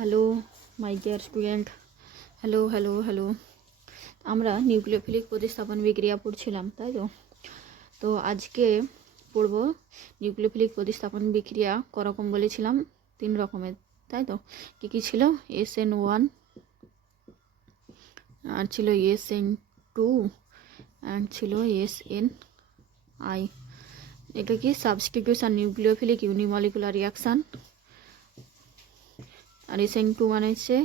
Hello my dear student, hello hello hello. আমরা nucleophilic প্রতিস্থাপন বিক্রিয়া পড়ছিলাম, তাই তো? তো আজকে পড়ব নিউক্লিওফিলিক প্রতিস্থাপন বিক্রিয়া করকম বলেছিলাম, 3 রকমের, তাই তো? কী ছিল? SN1, আর ছিল SN2, অ্যান্ড ছিল SNI। এটা কি? Substitution nucleophilic unimolecular reaction. আর SN2 মানে হচ্ছে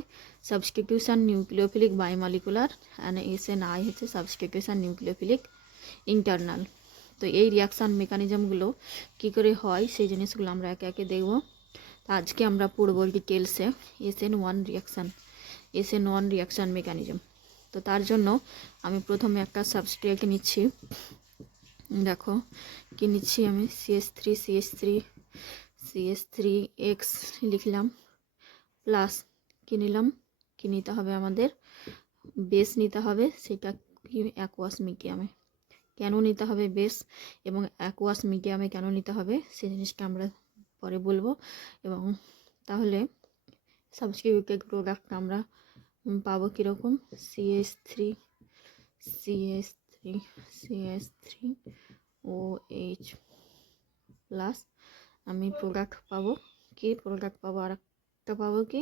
substitution nucleophilic bimolecular, and SNI হচ্ছে সাবস্টিটিউশন নিউক্লিওফিলিক ইন্টারনাল। তো এই রিয়াকশান মেকানিজমগুলো কী করে হয় সেই জিনিসগুলো আমরা একে একে দেখব। তো আজকে আমরা পড়ব ডিটেলসে SN1 রিয়াকশান মেকানিজম। তো তার জন্য আমি প্রথমে একটা সাবস্ট্রেট নিচ্ছি। দেখো কি নিচ্ছি আমি, CH3 লিখলাম, প্লাস কি নিলাম, কি নিতে হবে আমাদের, বেস নিতে হবে। সেটা কি? অ্যাকুয়াস মিডিয়ামে। কেন নিতে হবে বেস এবং অ্যাকুয়াস মিডিয়ামে কেন নিতে হবে সেই জিনিসটা আমরা পরে বলবো। এবং তাহলে সাবস্টিটিউটেড প্রোডাক্ট আমরা পাবো কীরকম, CH3OH প্লাস আমি প্রোডাক্ট পাবো কি, আর একটা পাবো কি,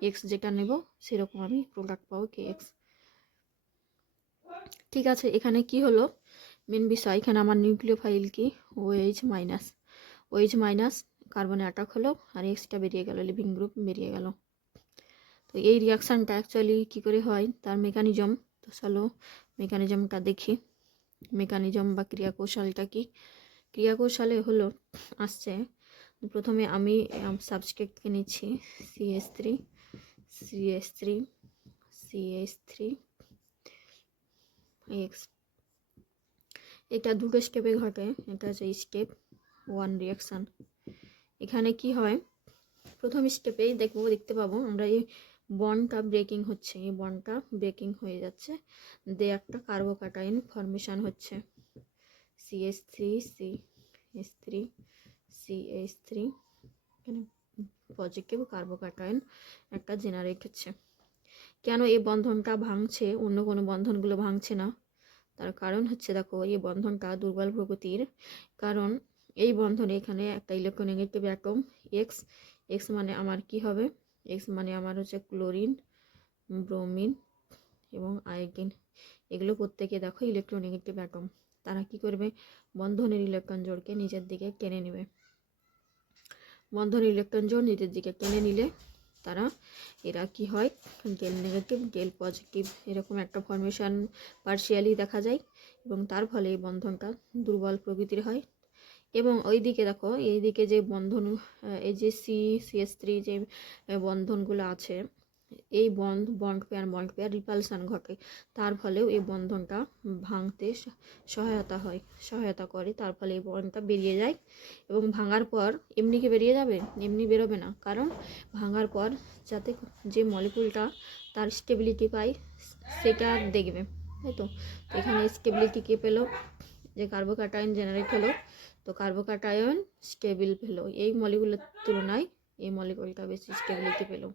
KX যেটা নেব সেরকম আমি প্রোডাক্ট পাবো KX। ঠিক আছে, এখানে কি হলো মেন বিষয়, এখানে আমার নিউক্লিওফাইল কি OH মাইনাস কার্বনে অ্যাটাক হলো, আর এক্সটা বেরিয়ে গেল, লিভিং গ্রুপ বেরিয়ে গেল। তো এই রিয়াকশানটা অ্যাকচুয়ালি কী করে হয় তার মেকানিজম, তো চলো মেকানিজমটা দেখি। মেকানিজম বা ক্রিয়াকৌশলটা কি? ক্রিয়াকৌশলে হলো আসছে, প্রথমে আমি সাবস্ট্রেটকে নিচ্ছি CH3 এটা দুটো স্টেপে ঘটে। এটা হচ্ছে স্টেপ 1 রিয়াকশান। এখানে কি হয়, প্রথম স্টেপেই দেখতে পাবো আমরা এই বন্ডটা ব্রেকিং হচ্ছে, এই বন্ডটা ব্রেকিং হয়ে যাচ্ছে, দিয়ে একটা কার্বোক্যাটায়ন ফর্মেশন হচ্ছে, CH3 এখানে পজিটিভ কার্বোক্যাটায়ন একটা জেনারেট হচ্ছে। কেন এই বন্ধনটা ভাঙছে, অন্য কোনো বন্ধনগুলো ভাঙছে না? তার কারণ হচ্ছে, দেখো এই বন্ধনটা দুর্বল প্রকৃতির, কারণ এই বন্ধনে এখানে একটা ইলেকট্রোনেগেটিভ অ্যাটম এক্স মানে আমার কি হবে, এক্স মানে আমার হচ্ছে ক্লোরিন, ব্রোমিন এবং আয়োডিন। এগুলো প্রত্যেকে দেখো ইলেকট্রোনেগেটিভ অ্যাটম। তারা কি করবে, বন্ধনের ইলেকট্রন জোড়কে নিজের দিকে টেনে নেবে। বন্ধনের ইলেকট্রন জোড় নিজের দিকে টেনে নিলে এরা কি হয়, গেল নেগেটিভ গেল পজিটিভ এরকম একটা ফর্মেশন পার্শিয়ালি দেখা যায়, এবং তার ফলে এই বন্ধনটা দুর্বল প্রকৃতির হয়। এবং ওইদিকে দেখো, এইদিকে যে বন্ধন, এই যে CH3 যে বন্ধনগুলো আছে, এই বন্ড পেয়ার রিপালশন ঘটে, তার ফলেও এই বন্ধনটা ভাঙতে সহায়তা করে। তার ফলে এই বন্ডটা বেরিয়ে যায়, এবং ভাঙার পর এমনি কি বেরিয়ে যাবে? এমনি বেরোবে না, কারণ ভাঙার পর যাতে যে মলিকুলটা তার স্টেবিলিটি পায় সেটা দেখবে, তাই তো? এখানে স্টেবিলিটি কে পেলো, যে কার্বোক্যাটায়ন জেনারেট হলো, তো কার্বোক্যাটায়ন স্টেবিল পেলো, এই মলিকুলের তুলনায় এই মলিকুলটা বেশি স্টেবিলিটি পেলো।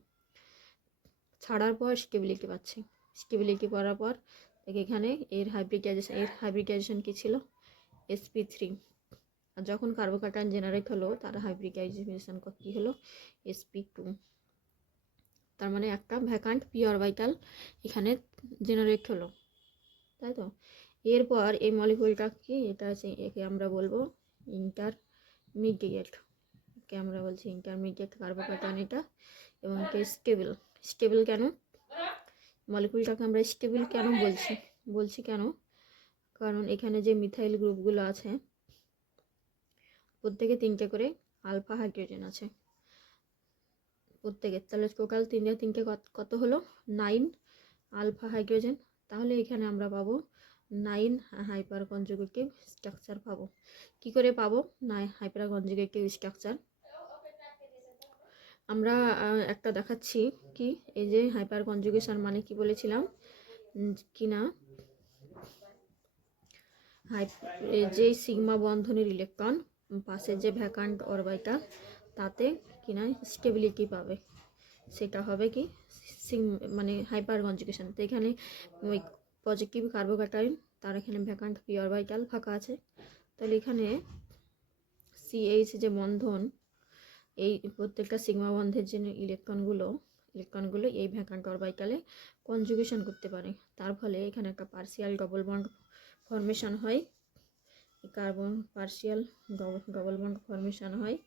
ছাড়ার পর স্টেবিলিটি পাচ্ছে, স্টেবিলিটি পাওয়ার পর এখানে এর হাইব্রিডাইজেশন কি ছিল, sp3। আর যখন কার্বোক্যাটায়ন জেনারেট হলো তার হাইব্রিডাইজেশন কি হলো, sp2। তার মানে একটা ভ্যাকান্ট পি অরবিটাল এখানে জেনারেট হলো, তাই তো? এরপর এই মলিকুলটা কি, এটা আছে, একে আমরা বলবো ইন্টারমিডিয়েট, কে আমরা বলছি ইন্টারমিডিয়েট কার্বোক্যাটায়ন এটা, এবং স্টেবল কেন মলিকুলটাকে আমরা স্টেবল কেন বলছি কেন, কারণ এখানে যে মিথাইল গ্রুপগুলো আছে প্রত্যেকে 3টে করে আলফা হাইড্রোজেন আছে প্রত্যেকে, তাহলে টোটাল 3টে কত হলো, 9 আলফা হাইড্রোজেন। তাহলে এখানে আমরা পাবো 9 হাইপার কনজুগেটিভ স্ট্রাকচার পাবো। কি করে পাবো 9 হাইপার কনজুগেটিভ স্ট্রাকচার? আমরা একটা দেখাচ্ছি কি, এই যে হাইপার কনজুগেশন মানে কি বলেছিলাম কিনা, যে সিগমা বন্ধনের ইলেকট্রন পাশের যে ভ্যাকান্ট অরবিটাল তাতে কিনা স্টেবিলিটি পাবে, সেটা হবে কি মানে হাইপার কনজুগেশন। তো এখানে ওই পজিটিভ কার্বোক্যাটায়ন, তার এখানে ভ্যাকান্ট পি অরবিটাল ফাঁকা আছে, তাহলে এখানে CH যে বন্ধন, এই প্রত্যেকটা সিগমা বন্ধের যে ইলেকট্রনগুলো এই ভ্যাকান্ট অরবিটালে কনজুগেশন করতে পারে। তার ফলে এখানে একটা পার্সিয়াল ডবল বন্ড ফর্মেশন হয়, carbon partial double bond formation হয়।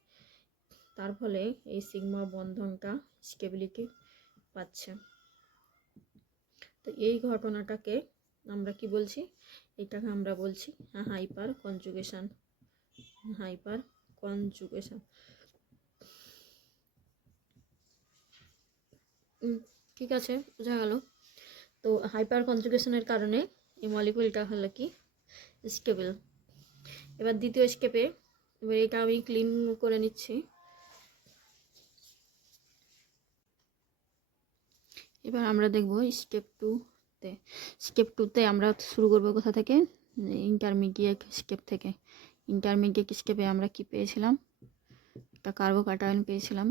তার ফলে এই সিগমা বন্ধনটা স্টেবিলিটি পাচ্ছে। তো এই ঘটনাটাকে আমরা কি বলছি, এটাকে আমরা বলছি হাইপার কনজুগেশন। হাইপার কনজুগেশন, ঠিক আছে, বোঝা গেল। তো হাইপার কনজুগেশনের কারণে এই মলিকুলটা হলো কি স্টেবল। এবার দ্বিতীয় স্টেপে, এবার এটা আমি ক্লিন করে নিচ্ছি। এবার আমরা দেখব স্টেপ টুতে আমরা শুরু করব কোথা থেকে, ইন্টারমিডিয়েট স্টেপ থেকে। ইন্টারমিডিয়েট স্টেপে আমরা কি পেয়েছিলাম, একটা কার্বোক্যাটায়ন পেয়েছিলাম,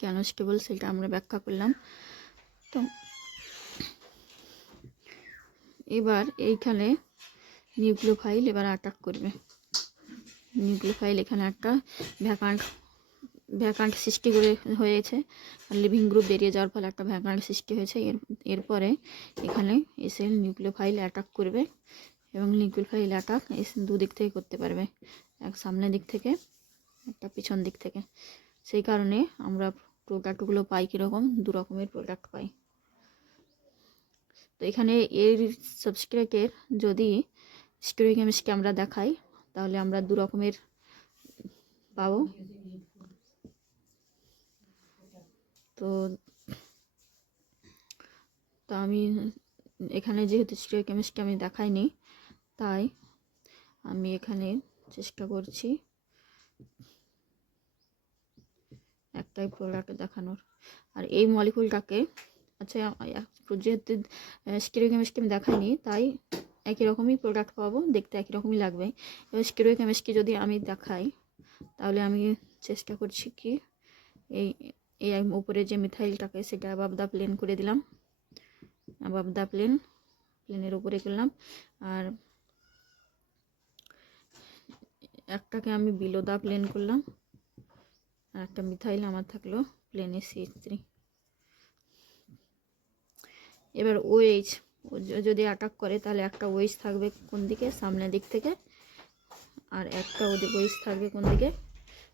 কেন স্টেবল সেটা আমরা ব্যাখ্যা করলাম। তো এবার এইখানে নিউক্লিওফাইল এবার অ্যাটাক করবে। নিউক্লিওফাইল এখানে একটা ভ্যাকান্ট সৃষ্টি হয়েছে, লিভিং গ্রুপ বেরিয়ে যাওয়ার ফলে একটা ভ্যাকান্ট সৃষ্টি হয়েছে। এরপরে এখানে এসে নিউক্লিওফাইল অ্যাটাক করবে, এবং নিউক্লিওফাইল অ্যাটাক দুদিক থেকে করতে পারবে, এক সামনের দিক থেকে, একটা পিছন দিক থেকে। সেই কারণে আমরা প্রোডাক্টগুলো পাই কীরকম, দু রকমের প্রোডাক্ট পাই। তো এখানে এর সাবস্ট্রেটের যদি স্টিরিওকেমিস্ট্রি আমরা দেখাই, তাহলে আমরা দু রকমের পাবো। তো আমি এখানে যেহেতু স্টিরিওকেমিস্ট্রি আমি দেখাইনি, তাই আমি এখানে চেষ্টা করছি একটাই প্রোডাক্ট দেখানোর। আর এই মলিকুলটাকে, আচ্ছা যেহেতু স্টিরিওকেমিস্ট্রি আমি দেখাইনি, তাই একই রকমই প্রোডাক্ট পাবো, দেখতে একই রকমই লাগবে। এবার স্টিরিওকেমিস্ট্রি যদি আমি দেখাই, তাহলে আমি চেষ্টা করছি কি এই উপরে যে মিথাইলটাকে সেটা অ্যাবাভ দ্য প্লেন করে দিলাম, অ্যাবাভ দ্য প্লেনের উপরে করলাম, আর একটাকে আমি বিলো দ্য প্লেন করলাম, আর একটা মিথাইল আমার থাকলো প্লেনে CH3। এবার OH যদি অ্যাটাক করে, তাহলে একটা OH থাকবে কোন দিকে, সামনের দিক থেকে, আর একটা OH থাকবে কোন দিকে,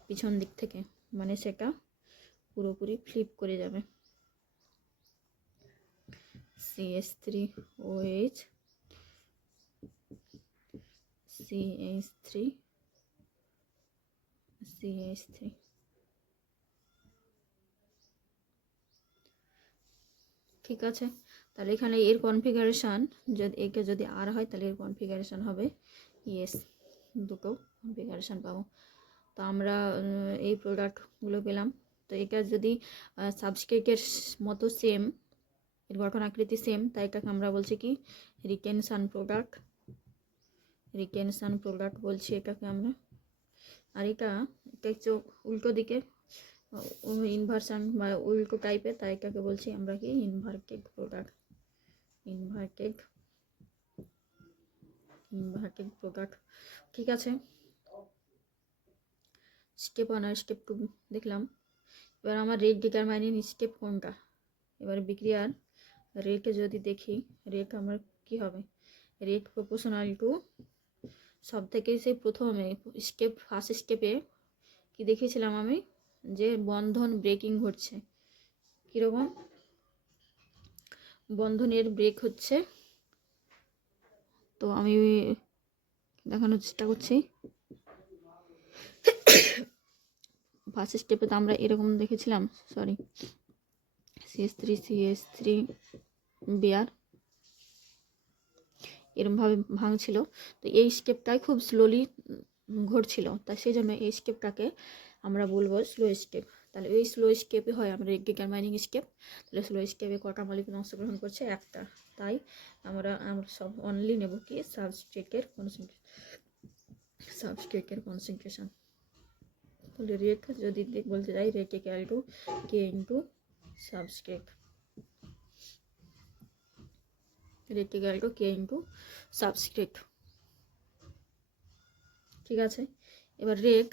পিছন দিক থেকে। মানে সেটা পুরোপুরি ফ্লিপ করে যাবে। CH3OH, CH3, CH3। ঠিক আছে, তাহলে এখানে এর কনফিগারেশান যদি আর হয়, তাহলে এর কনফিগারেশান হবে ইয়েস, দুটো কনফিগারেশান পাবো। তো আমরা এই প্রোডাক্টগুলো পেলাম। তো এটা যদি সাবস্ট্রেটের মতো সেম, এর গঠন আকৃতি সেম, তাই এটাকে আমরা বলছি কি রিটেনশন প্রোডাক্ট বলছি এটাকে আমরা। আর এটা হচ্ছে উল্টো দিকে ইনভার্সন বা উল্টো টাইপের, তাই এটাকে বলছি আমরা কি ইনভার্টেড প্রোডাক্ট। ঠিক আছে, স্টেপ 1 আর স্টেপ 2 দেখলাম। এবার আমার রেট ডিটারমাইনিং স্টেপ কোনটা, এবার বিক্রিয়ার রেটে যদি দেখি, রেট আমার কি হবে, রেট প্রপোর্শনাল টু, সব থেকে সেই প্রথমে ফার্স্ট স্টেপে কি দেখিয়েছিলাম আমি, যে বন্ধন ব্রেকিং ঘটছে। কীরকম বন্ধনের ব্রেক হচ্ছে, তো আমি দেখানোর চেষ্টা করছি। ফার্স্ট স্টেপে তো আমরা এরকম দেখেছিলাম, সরি CH3 বিআর এরমভাবে ভাঙছিল। তো এই স্টেপটাই খুব স্লোলি ঘটছিল, তাই সেই জন্য এই স্টেপটাকে আমরা বলবো স্লো স্টেপ। তাহলে এই স্লো স্টেপে হয় আমরা ডিটারমাইনিং স্টেপ। তাহলে স্লো স্টেপে কটা মলিকুল অংশগ্রহণ করছে, একটা, তাই আমরা সব অনলি নেব কি সাবস্ট্রেটের কনসেন্ট্রেশন। তাহলে রেট যদি বলতে যাই rate equal to K into subscript, rate equal to K into subscript. ঠিক আছে, এবার রেট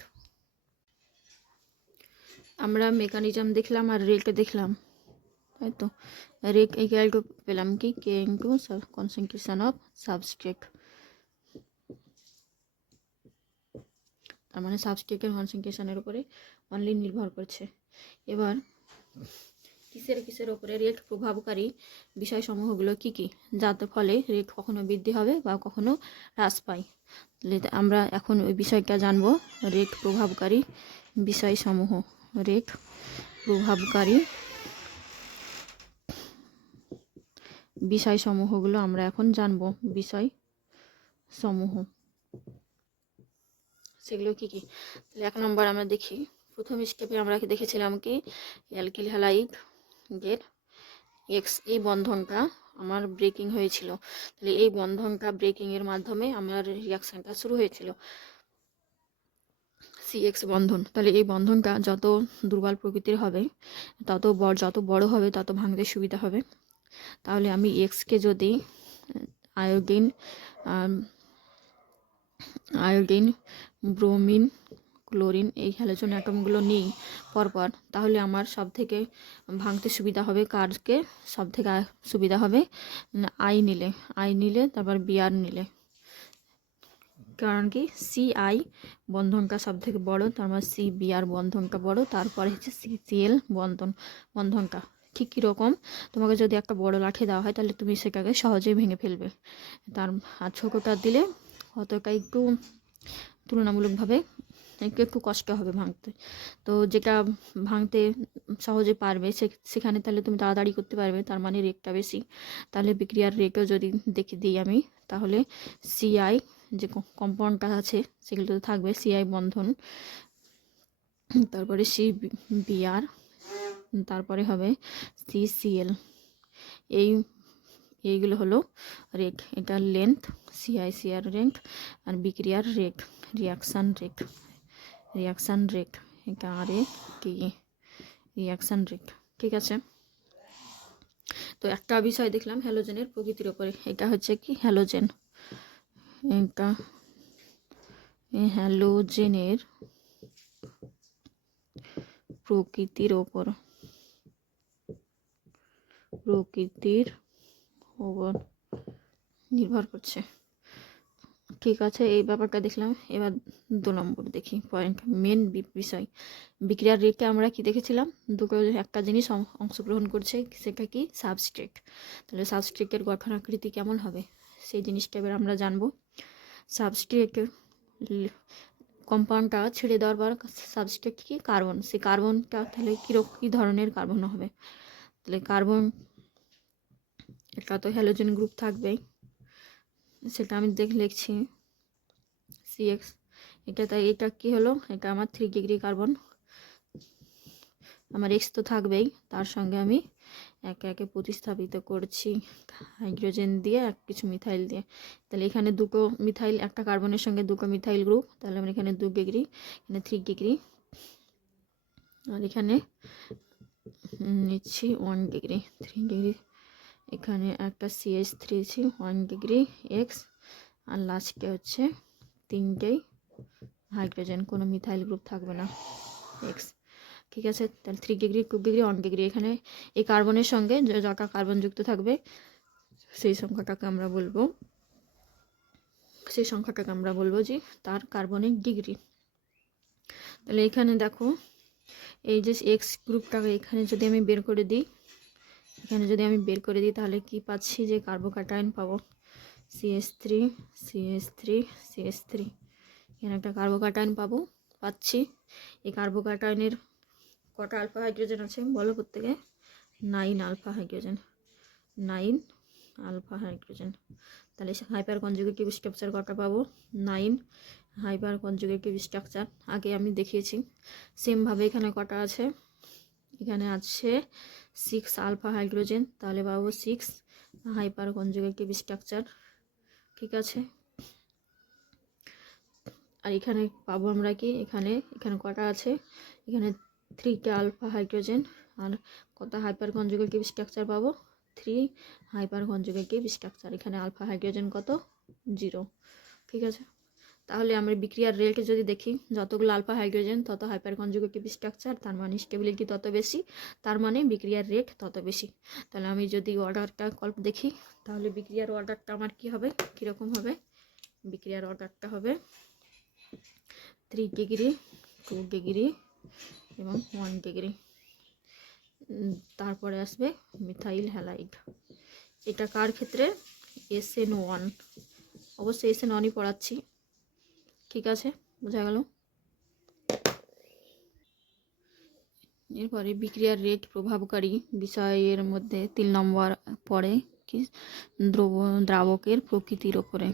আমরা মেকানিজম দেখলাম আর রেট দেখলাম, তাই তো। রেট ইকুয়াল টু পেলাম কি কে ইন্টু কনসেন্ট্রেশন অফ সাবস্ট্রেট, তার মানে সাবস্ট্রেটের কনসেন্ট্রেশনের উপরে অনলি নির্ভর করছে। এবার কিসের উপরে রেট প্রভাবকারী বিষয়সমূহগুলো কি কি, যাতে ফলে রেট কখনো বৃদ্ধি হবে বা কখনো হ্রাস পায়। আমরা এখন ওই বিষয়টা জানবো, রেট প্রভাবকারী বিষয়সমূহ। রেট প্রভাবকারী বিষয়সমূহগুলো আমরা এখন জানবো, বিষয়সমূহ সেগুলো কি কি। তাহলে 1 নম্বর আমরা দেখি, প্রথম স্টেপে আমরা দেখেছিলাম কি অ্যালকিল হ্যালাইডের এক্স, এই বন্ধনটা আমার ব্রেকিং হয়েছিল। তাহলে এই বন্ধনটা ব্রেকিংয়ের মাধ্যমে আমার রিয়াকশানটা শুরু হয়েছিল, CX বন্ধন। তাহলে এই বন্ধনটা যত দুর্বল প্রকৃতির হবে যত বড় হবে তত ভাঙতে সুবিধা হবে। তাহলে আমি এক্সকে যদি আয়োডিন ব্রোমিন ক্লোরিন এই হ্যালোজেন অ্যাটমগুলো নিই পরপর, তাহলে আমার সব থেকে ভাঙতে সুবিধা হবে কারকে, সব থেকে সুবিধা হবে আই নিলে তারপর বিআর নিলে। কারণ কি CI বন্ধনটা সব থেকে বড়, তার মানে CBR বন্ধনটা বড়, তারপরে হচ্ছে CCl বন্ধনটা। ঠিক কীরকম, তোমাকে যদি একটা বড় লাঠি দেওয়া হয় তাহলে তুমি সেটাকে সহজেই ভেঙে ফেলবে, আর ছোটোটা দিলে অতটা একটু তুলনামূলকভাবে একটু কষ্ট হবে ভাঙতে। তো যেটা ভাঙতে সহজে পারবে সেখানে তাহলে তুমি তাড়াতাড়ি করতে পারবে, তার মানে রেটটা বেশি। তাহলে বিক্রিয়ার রেটও যদি দেখে দিই আমি, তাহলে CI যে কম্পাউন্ডটা আছে সেগুলো তো থাকবে, CI বন্ধন, তারপরে CBR, তারপরে হবে CCl। এইগুলো হলো রেট, এটা লেন্থ, CICR রেট, আর বিক্রিয়ার রেট, রিয়াকশান রেট এটা কি রিয়াকশান রেট। ঠিক আছে, তো একটা বিষয় দেখলাম হ্যালোজেনের প্রকৃতির ওপরে, এটা হচ্ছে কি হ্যালোজেন, এটা হ্যালোজেনের প্রকৃতির ওপর নির্ভর করছে। ঠিক আছে, এই ব্যাপারটা দেখলাম। এবার 2 নম্বর দেখি পয়েন্ট, মেন বিষয় বিক্রিয়ার রেটে আমরা কি দেখেছিলাম, একটা জিনিস অংশগ্রহণ করছে, সেটা কি সাবস্ট্রেট। তাহলে সাবস্ট্রেটের গঠন আকৃতি কেমন হবে সেই জিনিসটা এবার আমরা জানবো। সাবস্ট্রেটের কম্পাউন্ডটা ছেড়ে দেওয়ার পর সাবস্ট্রেট কি কার্বন, সেই কার্বনটা তাহলে কী ধরনের কার্বন হবে। তাহলে কার্বন এটা তো হ্যালোজেন গ্রুপ থাকবেই, সেটা আমি লিখছি CX। এটা কি হলো, এটা আমার 3 ডিগ্রি কার্বন, আমার X তো থাকবেই, তার সঙ্গে আমি একে একে প্রতিস্থাপিত করছি হাইড্রোজেন দিয়ে আর কিছু মিথাইল দিয়ে। তাহলে এখানে 2 মিথাইল, একটা কার্বনের সঙ্গে 2 মিথাইল গ্রুপ, তাহলে আমরা এখানে 2 ডিগ্রি, এখানে 3 ডিগ্রি, আর এখানে নিচ্ছি 1 ডিগ্রি, 3 ডিগ্রি, এখানে একটা CH3 1 ডিগ্রি X, আর লাস্টে হচ্ছে 3টেই হাইড্রোজেন, কোনো মিথাইল গ্রুপ থাকবে না, X। ঠিক আছে, তাহলে 3 ডিগ্রি 2 ডিগ্রি 1 ডিগ্রি, এখানে এই কার্বনের সঙ্গে যটা কার্বন যুক্ত থাকবে সেই সংখ্যাটাকে আমরা বলবো যে তার কার্বনের ডিগ্রি। তাহলে এখানে দেখো এই যে X গ্রুপটাকে এখানে যদি আমি বের করে দিই, তাহলে কি পাচ্ছি, যে কার্বোক্যাটায়ন পাবো, CH3 এখানে একটা কার্বোক্যাটায়ন পাচ্ছি। এই কার্বোক্যাটায়নের কটা আলফা হাইড্রোজেন আছে বলো প্রত্যেকে, 9 আলফা হাইড্রোজেন। তাহলে হাইপার কনজুগেটিভ স্ট্রাকচার কটা পাবো, 9 হাইপার কনজুগেটিভ স্ট্রাকচার আগে আমি দেখিয়েছি। সেমভাবে এখানে কটা আছে, এখানে আছে 6 আলফা হাইড্রোজেন, তাহলে পাবো 6 হাইপার কনজুগেটিভ স্ট্রাকচার। ঠিক আছে, আর এখানে পাবো আমরা কি, এখানে কটা আছে, এখানে 3 আলফা হাইড্রোজেন, আর কত হাইপার কনজুগেটিভ স্ট্রাকচার পাবো, 3 হাইপার কনজুগেটিভ স্ট্রাকচার। এখানে আলফা হাইড্রোজেন কত, 0। ঠিক আছে, তাহলে আমরা বিক্রিয়ার রেট যদি দেখি, যতগুলো আলফা হাইড্রোজেন তত হাইপার কনজুগেটিভ স্ট্রাকচার, তার মানে স্টেবিলিটি তত বেশি, তার মানে বিক্রিয়ার রেট তত বেশি। তাহলে আমি যদি অর্ডারটা দেখি, তাহলে বিক্রিয়ার অর্ডারটা আমার কি হবে, কীরকম হবে, বিক্রিয়ার অর্ডারটা হবে 3 ডিগ্রি, 2 ডিগ্রি এবং 1 ডিগ্রি। তারপরে আসবে মিথাইল হ্যালাইড। এটা কার ক্ষেত্রে, SN1, অবশ্যই SN1ই পড়াচ্ছি। ঠিক আছে, বোঝা গেল। এরপরে বিক্রিয়ার রেট প্রভাবকারী বিষয়ের মধ্যে 3 নম্বর পড়ে কি, দ্রাবকের প্রকৃতির ওপরে।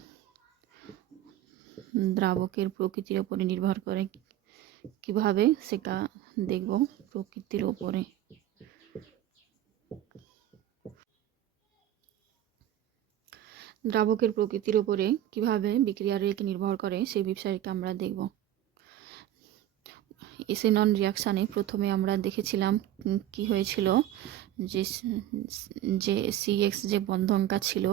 দ্রাবকের প্রকৃতির ওপরে নির্ভর করে, কিভাবে সেটা দেখব, প্রকৃতির ওপরে। দ্রাবকের প্রকৃতির ওপরে কিভাবে বিক্রিয়ার রেট নির্ভর করে সেই বিষয়টা আমরা দেখব। SN1 রিয়াকশানে প্রথমে আমরা দেখেছিলাম কি হয়েছিল, যে CX যে বন্ধনটা ছিল,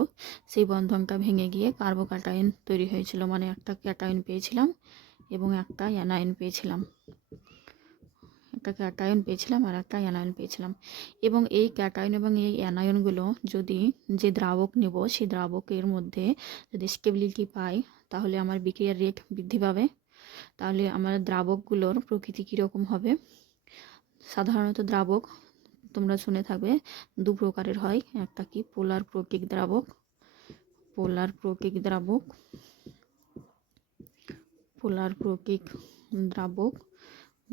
সেই বন্ধনটা ভেঙে গিয়ে কার্বোক্যাটায়ন তৈরি হয়েছিল, মানে একটা ক্যাটায়ন পেয়েছিলাম এবং একটা অ্যানায়ন পেয়েছিলাম, আর একটা অ্যানায়ন পেয়েছিলাম। এবং এই ক্যাটায়ন এবং এই অ্যানায়নগুলো যদি যে দ্রাবক নেব, সেই দ্রাবকের মধ্যে যদি স্টেবিলিটি পাই, তাহলে আমার বিক্রিয়ার রেট বৃদ্ধি পাবে। তাহলে আমার দ্রাবকগুলোর প্রকৃতি কীরকম হবে, সাধারণত দ্রাবক তোমরা শুনে থাকবে 2 প্রকারের হয়, একটা কি পোলার প্রকৃত দ্রাবক,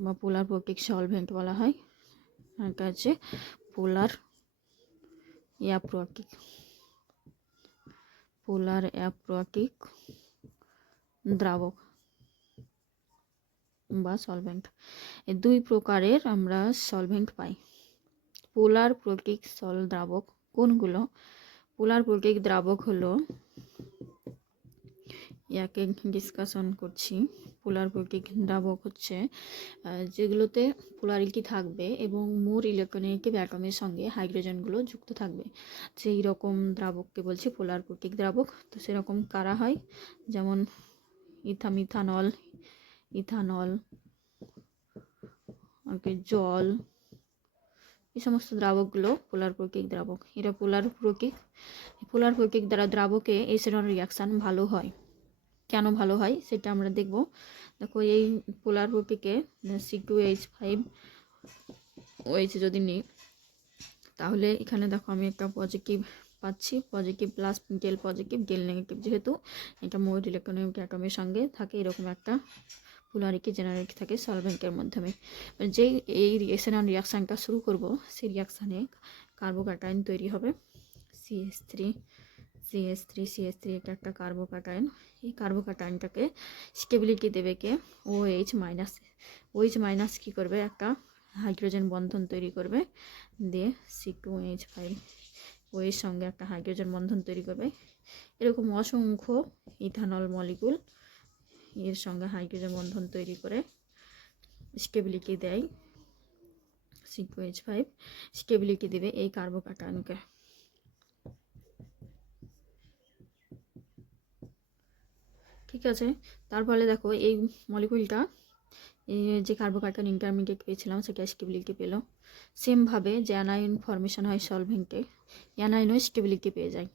বা পোলার প্রকৃত সলভেন্ট বলা হয়, একটা হচ্ছে পোলার অ্যাপ্রোয়াটিক দ্রাবক বা সলভেন্ট। এই 2 প্রকারের আমরা সলভেন্ট পাই। পোলার প্রকৃত দ্রাবক কোনগুলো, পোলার প্রকৃত দ্রাবক হলো, ইয়াকে ডিসকাশন করছি। পোলার প্রকৃত দ্রাবক হচ্ছে যেগুলোতে পোলারিটি থাকবে এবং মোর ইলেকট্রোনেগেটিভ অ্যাটমের সঙ্গে হাইড্রোজেনগুলো যুক্ত থাকবে, সেই রকম দ্রাবককে বলছি পোলার প্রকৃত দ্রাবক। তো সেরকম কারা হয়, যেমন ইথানল, জল, এই সমস্ত দ্রাবকগুলো পোলার প্রকৃত দ্রাবক। এরা পোলার প্রকৃত দ্রাবকে SN1 রিয়াকশান ভালো হয়। কেন ভালো হয় সেটা আমরা দেখব। দেখো, এই পোলার প্রকৃতিকে C2H5OH যদি নিই, তাহলে এখানে দেখো আমি একটা পজিটিভ পাচ্ছি, পজিটিভ প্লাস ডেল নেগেটিভ, যেহেতু এটা মোর ইলেকট্রোনেগেটিভ অ্যাটমের সঙ্গে থাকে, এরকম একটা পোলারিটি জেনারেট থাকে সলভেন্টের মাধ্যমে। যেই এই SN1 রিয়াকশানটা শুরু করব, সেই রিয়াকশানে কার্বোক্যাটায়ন তৈরি হবে, CH3, এটা একটা কার্বোক্যাটায়ন। এই কার্বোক্যাটায়নটাকে স্টেবিলিটি দেবে কে, OH- কি করবে, একটা হাইড্রোজেন বন্ধন তৈরি করবে, দিয়ে C2H5 এর সঙ্গে একটা হাইড্রোজেন বন্ধন তৈরি করবে। এরকম অসংখ্য ইথানল মলিকুল এর সঙ্গে হাইড্রোজেন বন্ধন তৈরি করে স্টেবিলিটি দেয়, C2H5 স্টেবিলিটি দেবে এই কার্বোক্যাটায়নকে। ঠিক আছে, তার ফলে দেখো এই মলিকুলটা, যে কার্বোক্যাটায়ন ইন্টারমিডিয়েট পেয়েছিলাম সেটা স্টেবিলিটি পেল। সেমভাবে যে অ্যানায়ন ফর্মেশন হয় সলভেন্টে, অ্যানায়নও স্টেবিলিটি পেয়ে যায়।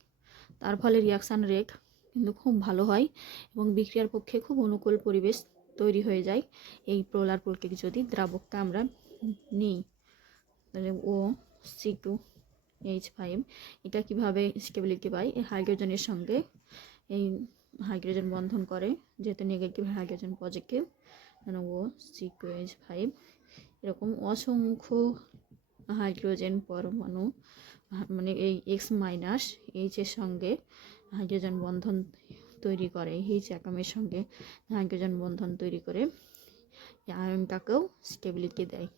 তার ফলে রিয়াকশান রেট কিন্তু খুব ভালো হয় এবং বিক্রিয়ার পক্ষে খুব অনুকূল পরিবেশ তৈরি হয়ে যায়। এই পোলার প্রকৃতির যদি দ্রাবকটা আমরা নিই, তাহলে C2H5 এটা কিভাবে স্টেবিলিটি পায়, এই হাইড্রোজেনের সঙ্গে এই হাইড্রোজেন বন্ধন করে, যেহেতু নেগেটিভ হাইড্রোজেন পজিটিভ, C2H5 এরকম অসংখ্য হাইড্রোজেন পরমাণু, মানে এই X- এর সঙ্গে হাইড্রোজেন বন্ধন তৈরি করে, H অ্যাটমের সঙ্গে হাইড্রোজেন বন্ধন তৈরি করে আয়নটাকেও স্টেবিলিটি দেয়।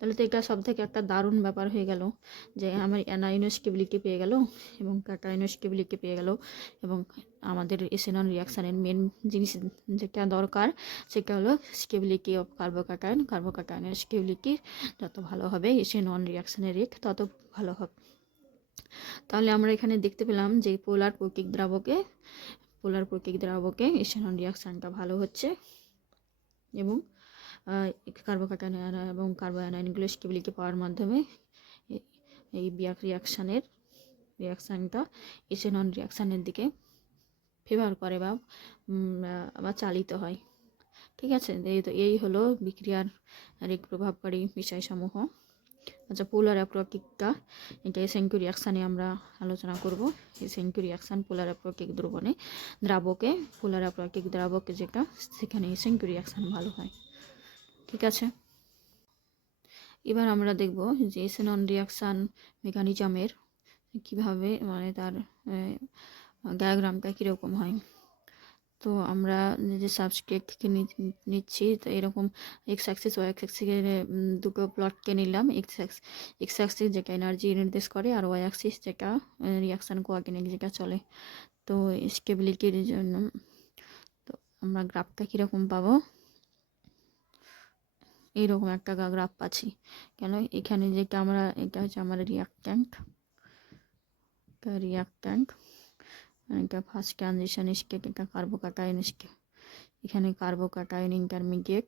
তাহলে তো এটা সব থেকে একটা দারুণ ব্যাপার হয়ে গেল যে আমার অ্যানাইনো স্টেবিলিটি পেয়ে গেল এবং ক্যাটাইনো স্টেবিলিটি পেয়ে গেল এবং আমাদের এসেনন রিয়াকশানের মেন জিনিস যেটা দরকার সেটা হলো স্টেবিলিটি অফ কার্বোক্যাটায়নের স্টেবিলিটি যত ভালো হবে এসেনন রিয়াকশানের রেট তত ভালো হবে। তাহলে আমরা এখানে দেখতে পেলাম যে পোলার প্রকৃক দ্রাবকে এসেনন রিয়াকশানটা ভালো হচ্ছে এবং কার্বোক্যাটায়ন এবং কার্বোঅ্যানায়নগুলো স্টেবিলিটি পাওয়ার মাধ্যমে এই রিয়াকশানটা এসেনন রিয়াকশানের দিকে ফেভার করে বা চালিত হয়। ঠিক আছে, এই হলো বিক্রিয়ার রেট প্রভাবকারী বিষয়সমূহ। আচ্ছা, পোলার অ্যাপ্রোকিকটা এটা এসেনকিউ রিয়াকশানে আমরা আলোচনা করব। এসেনকিউ রিয়াকশান পোলার অ্যাপ্রোকিক দ্রাবকে পোলার অ্যাপ্রোকিক দ্রাবকে যেটা সেখানে এসেনকিউ রিয়াকশান ভালো হয়। ঠিক আছে, এবার আমরা দেখব যে এসেনন রিয়াকশান মেকানিজমের কীভাবে মানে তার ডায়াগ্রামটা কীরকম হয়। তো আমরা যে সাবস্ট্রেটকে নিচ্ছি তো এরকম এক্স অ্যাক্সিস ওয়াই অ্যাক্সিসের দুটো প্লটকে নিলাম। এক্স অ্যাক্সিস যেটা এনার্জি নির্দেশ করে আর ওয়াই অ্যাক্সিস যেটা রিয়াকশান কোঅর্ডিনেট যেটা চলে। তো স্টেবিলিটির জন্য তো আমরা গ্রাফটা কীরকম পাবো, এইরকম একটা গ্রাফ পাচ্ছি। কেন এখানে যেটা এটা হচ্ছে আমার রিয়াক্ট্যান্ট, এটা ফার্স্ট ট্রানজিশন স্টেট, এটা কার্বোক্যাটায়ন স্টেট, এখানে কার্বোক্যাটায়ন ইন্টারমিডিয়েট,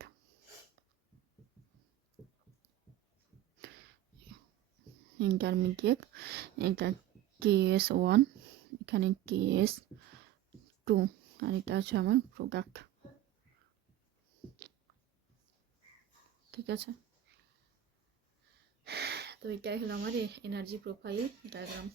এটা KS1, এখানে KS2 আর এটা হচ্ছে আমার প্রোডাক্ট। ঠিক আছে, তো এটাই হলো আমার এনার্জি প্রোফাইল ডায়াগ্রাম।